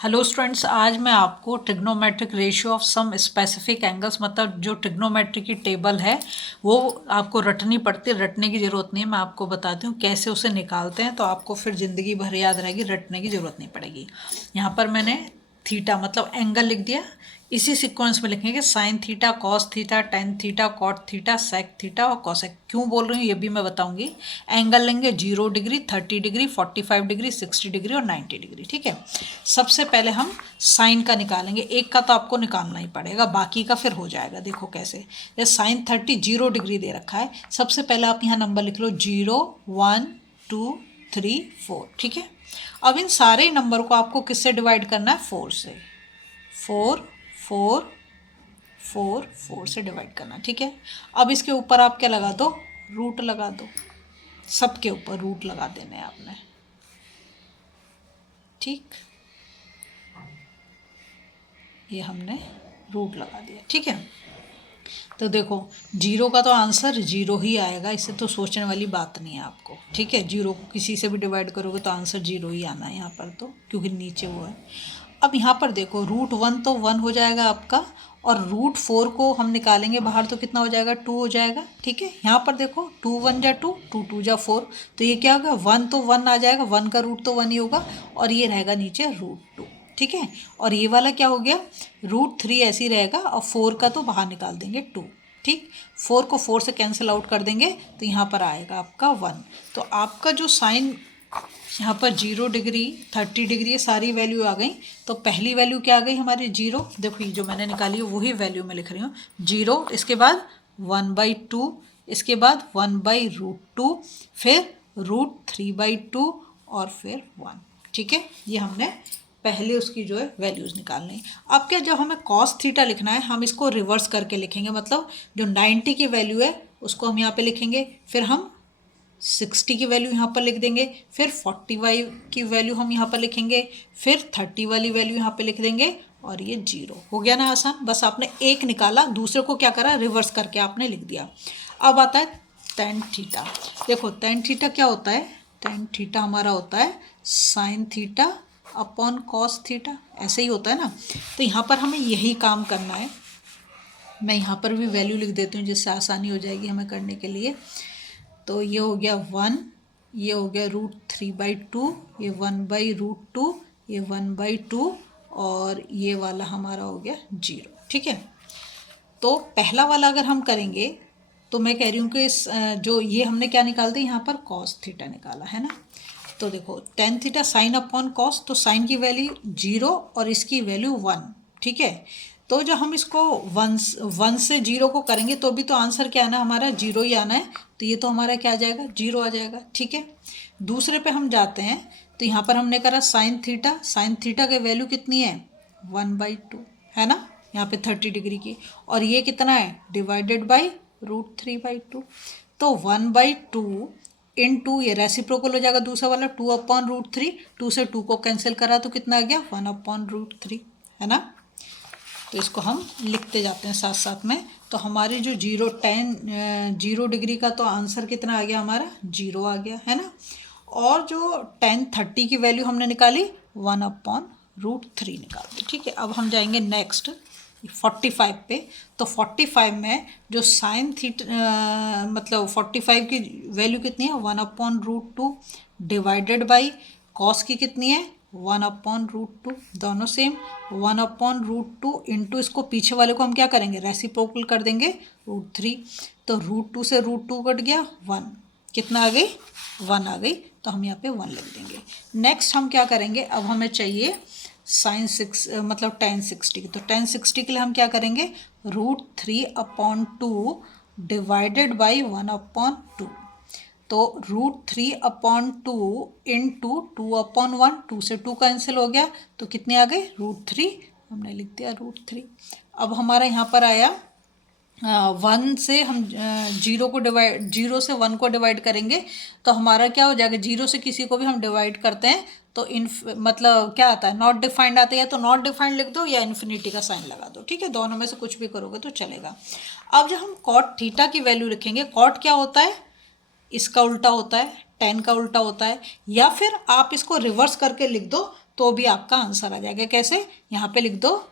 Hello students, आज मैं आपको trigonometric ratio of some specific angles मतलब जो ट्रिग्नोमेट्री की टेबल है वो आपको रटनी पड़ती है। रटने की ज़रूरत नहीं है, मैं आपको बताती हूँ कैसे उसे निकालते हैं, तो आपको फिर ज़िंदगी भर याद रहेगी, रटने की ज़रूरत नहीं पड़ेगी। यहाँ पर मैंने थीटा मतलब एंगल लिख दिया। इसी सीक्वेंस में लिखेंगे sine theta, cos theta, tan theta, cot theta, sec theta और कॉसेक। क्यों बोल रही हूँ ये भी मैं बताऊंगी। एंगल लेंगे 0 डिग्री, 30 डिग्री, 45 डिग्री, 60 डिग्री और 90 डिग्री। ठीक है, सबसे पहले हम साइन का निकालेंगे। एक का तो आपको निकालना ही पड़ेगा, बाकी का फिर हो जाएगा। देखो कैसे, ये साइन 30 0 डिग्री दे रखा है। सबसे पहले आप यहाँ नंबर लिख लो 0 1 2 3 4। ठीक है, अब इन सारे नंबर को आपको किससे डिवाइड करना है? 4 से। 4 4 4 4 से डिवाइड करना। ठीक है, अब इसके ऊपर आप क्या लगा दो? रूट लगा दो। सबके ऊपर रूट लगा देने आपने। ठीक, ये हमने रूट लगा दिया। ठीक है, तो देखो जीरो का तो आंसर जीरो ही आएगा, इससे तो सोचने वाली बात नहीं है आपको। ठीक है, जीरो को किसी से भी डिवाइड करोगे तो आंसर जीरो ही आना है यहाँ पर, तो क्योंकि नीचे वो है। अब यहाँ पर देखो रूट 1 तो 1 हो जाएगा आपका, और रूट 4 को हम निकालेंगे बाहर तो कितना हो जाएगा? 2 हो जाएगा। ठीक है, यहाँ पर देखो 2 1 जा 2, 2 2 जा 4, तो ये क्या होगा? 1 तो 1 आ जाएगा, 1 का रूट तो 1 ही होगा, और ये रहेगा नीचे रूट 2। ठीक है, और ये वाला क्या हो गया? रूट 3 ऐसे ही रहेगा, और 4 का तो बाहर निकाल देंगे 2। ठीक, 4 को 4 से कैंसिल आउट कर देंगे तो यहाँ पर आएगा आपका 1। तो आपका जो साइन यहाँ पर 0 डिग्री, 30 डिग्री, ये सारी वैल्यू आ गई। तो पहली वैल्यू क्या आ गई हमारी? 0। देखो ये जो मैंने निकाली है वही वैल्यू मैं लिख रही हूँ। 0, इसके बाद 1/2, इसके बाद 1/√2, फिर √3/2 और फिर 1। ठीक है, ये हमने पहले उसकी जो है वैल्यूज़ निकालनी। अब क्या, जब हमें कॉस थीटा लिखना है हम इसको रिवर्स करके लिखेंगे, मतलब जो 90 की वैल्यू है उसको हम यहाँ पे लिखेंगे, फिर हम 60 की वैल्यू यहाँ पर लिख देंगे, फिर 45 की वैल्यू हम यहाँ पर लिखेंगे, फिर 30 वाली वैल्यू यहाँ पे लिख देंगे, और ये 0 हो गया ना आसान। बस आपने एक निकाला, दूसरे को क्या करा? रिवर्स करके आपने लिख दिया। अब आता है टेन थीटा। देखो टेन थीटा क्या होता है? टेन थीटा हमारा होता है sine theta upon cos theta, ऐसे ही होता है ना। तो यहाँ पर हमें यही काम करना है। मैं यहाँ पर भी वैल्यू लिख देती हूँ जिससे आसानी हो जाएगी हमें करने के लिए। तो ये हो गया 1, ये हो गया √3/2, ये 1/√2, ये 1/2, और ये वाला हमारा हो गया 0। ठीक है, तो पहला वाला अगर हम करेंगे तो मैं कह रही हूँ कि जो ये हमने क्या निकाल दिया यहाँ पर? कॉस थीटा निकाला है ना। तो देखो tan theta sine upon cos, तो साइन की वैल्यू 0 और इसकी वैल्यू 1। ठीक है, तो जब हम इसको 1 से 0 को करेंगे तो भी तो आंसर क्या आना हमारा? 0 ही आना है। तो ये तो हमारा क्या आ जाएगा? 0 आ जाएगा। ठीक है, दूसरे पे हम जाते हैं, तो यहाँ पर हमने करा साइन थीटा। साइन थीटा की वैल्यू कितनी है? 1/2 है ना, यहाँ पे 30 डिग्री की, और ये कितना है? Divided by √3/2। तो 1/2 इन 2, ये रेसिप्रोकल हो जाएगा दूसरा वाला, 2/√3। 2 से 2 को कैंसिल करा तो कितना आ गया? 1/√3 है ना। तो इसको हम लिखते जाते हैं साथ साथ में। तो हमारी जो 0 डिग्री का तो आंसर कितना आ गया हमारा? 0 आ गया है ना। और जो टेन 30 की वैल्यू हमने निकाली 1/√3 निकाल दी। ठीक है, अब हम जाएंगे नेक्स्ट 45 पे। तो 45 में जो साइन थीटा मतलब 45 की वैल्यू कितनी है? 1/√2 डिवाइडेड बाई कॉस की कितनी है? 1/√2, दोनों सेम। 1/√2 इंटू इसको पीछे वाले को हम क्या करेंगे? रेसिप्रोकल कर देंगे √3। तो √2 से √2 कट गया 1, कितना आ गई? 1 आ गई। तो हम यहाँ पे 1 लिख देंगे। नेक्स्ट हम क्या करेंगे? अब हमें चाहिए साइन 6 मतलब टेन 60 की। तो टेन 60 के लिए हम क्या करेंगे? √3/2 डिवाइडेड बाई 1/2। तो √3/2 इंटू 2/1, 2 से 2 कैंसिल हो गया, तो कितने आ गए? √3, हमने लिख दिया √3। अब हमारा यहाँ पर आया 1 से हम 0 से 1 को डिवाइड करेंगे तो हमारा क्या हो जाएगा? 0 से किसी को भी हम डिवाइड करते हैं तो मतलब क्या आता है? नॉट डिफाइंड आता है, या तो नॉट डिफाइंड लिख दो या इन्फिनिटी का साइन लगा दो। ठीक है, दोनों में से कुछ भी करोगे तो चलेगा। अब जब हम कॉट थीटा की वैल्यू लिखेंगे, कॉट क्या होता है? इसका उल्टा होता है, टेन का उल्टा होता है। या फिर आप इसको रिवर्स करके लिख दो तो भी आपका आंसर आ जाएगा। कैसे, यहाँ पे लिख दो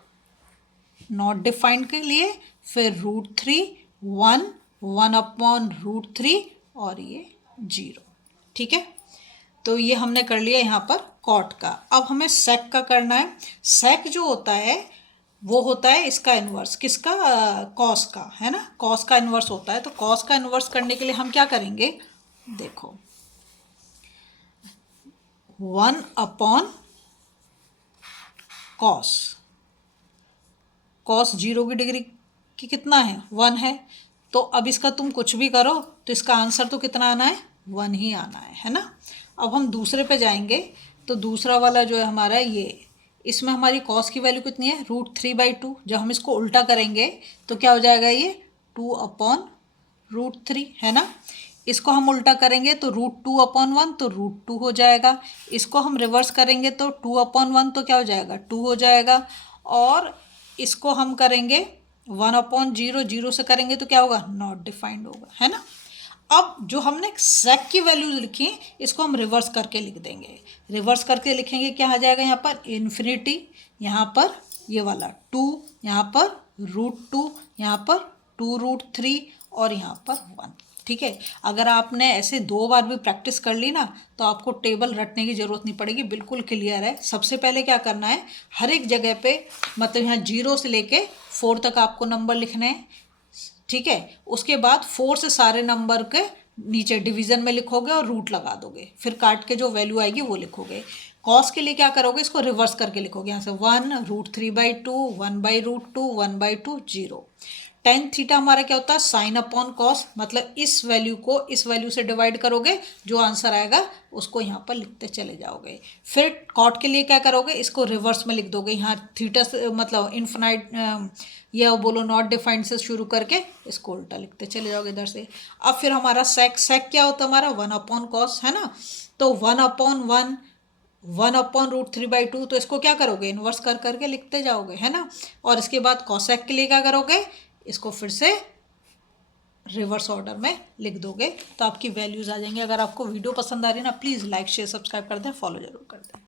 नॉट डिफाइंड के लिए, फिर √3, 1, 1/√3 और ये 0। ठीक है, तो ये हमने कर लिया यहाँ पर कॉट का। अब हमें सेक का करना है। सेक जो होता है वो होता है इसका इन्वर्स, किसका, कॉस का, है ना, कॉस का इन्वर्स होता है। तो कॉस का इन्वर्स करने के लिए हम क्या करेंगे, देखो 1/कॉस, कॉस 0 की डिग्री की कितना है, 1 है। तो अब इसका तुम कुछ भी करो तो इसका आंसर तो कितना आना है, 1 ही आना है ना। अब हम दूसरे पे जाएंगे, तो दूसरा वाला जो है हमारा ये, इसमें हमारी कॉस की वैल्यू कितनी है, √3/2। जब हम इसको उल्टा करेंगे तो क्या हो जाएगा, ये 2/√3 है ना। इसको हम उल्टा करेंगे तो √2/1 तो √2 हो जाएगा। इसको हम रिवर्स करेंगे तो 2/1 तो क्या हो जाएगा, 2 हो जाएगा। और इसको हम करेंगे 1/0, 0 से करेंगे तो क्या होगा, नॉट डिफाइंड होगा, है ना। अब जो हमने सेक की वैल्यू लिखी इसको हम रिवर्स करके लिख देंगे। रिवर्स करके लिखेंगे क्या आ जाएगा, यहाँ पर इन्फिनिटी, यहाँ पर ये वाला 2, यहाँ पर √2, यहाँ पर 2√3 और यहाँ पर 1। ठीक है, अगर आपने ऐसे 2 बार भी प्रैक्टिस कर ली ना तो आपको टेबल रटने की ज़रूरत नहीं पड़ेगी, बिल्कुल क्लियर है। सबसे पहले क्या करना है, हर एक जगह पे मतलब यहाँ 0 से लेके 4 तक आपको नंबर लिखने हैं। ठीक है, उसके बाद 4 से सारे नंबर के नीचे डिवीज़न में लिखोगे और रूट लगा दोगे, फिर काट के जो वैल्यू आएगी वो लिखोगे। कॉस के लिए क्या करोगे, इसको रिवर्स करके लिखोगे, यहाँ से 1 √3/2, 1/√2, 1/2, 0। tan थीटा हमारा क्या होता है, sin/cos, मतलब इस वैल्यू को इस वैल्यू से डिवाइड करोगे, जो आंसर आएगा उसको यहाँ पर लिखते चले जाओगे। फिर कॉट के लिए क्या करोगे, इसको रिवर्स में लिख दोगे, यहाँ थीटा से मतलब इन्फिनाइट या बोलो नॉट डिफाइंड से शुरू करके इसको उल्टा लिखते चले जाओगे इधर से। अब फिर हमारा सेक क्या होता है, हमारा 1/cos है ना। तो 1/1, 1/√3/2, तो इसको क्या करोगे, इन्वर्स कर करके लिखते जाओगे, है ना। और इसके बाद कॉसेक के लिए क्या करोगे, इसको फिर से रिवर्स ऑर्डर में लिख दोगे तो आपकी वैल्यूज़ आ जाएंगी। अगर आपको वीडियो पसंद आ रही है ना, प्लीज़ लाइक शेयर सब्सक्राइब कर दें, फॉलो जरूर कर दें।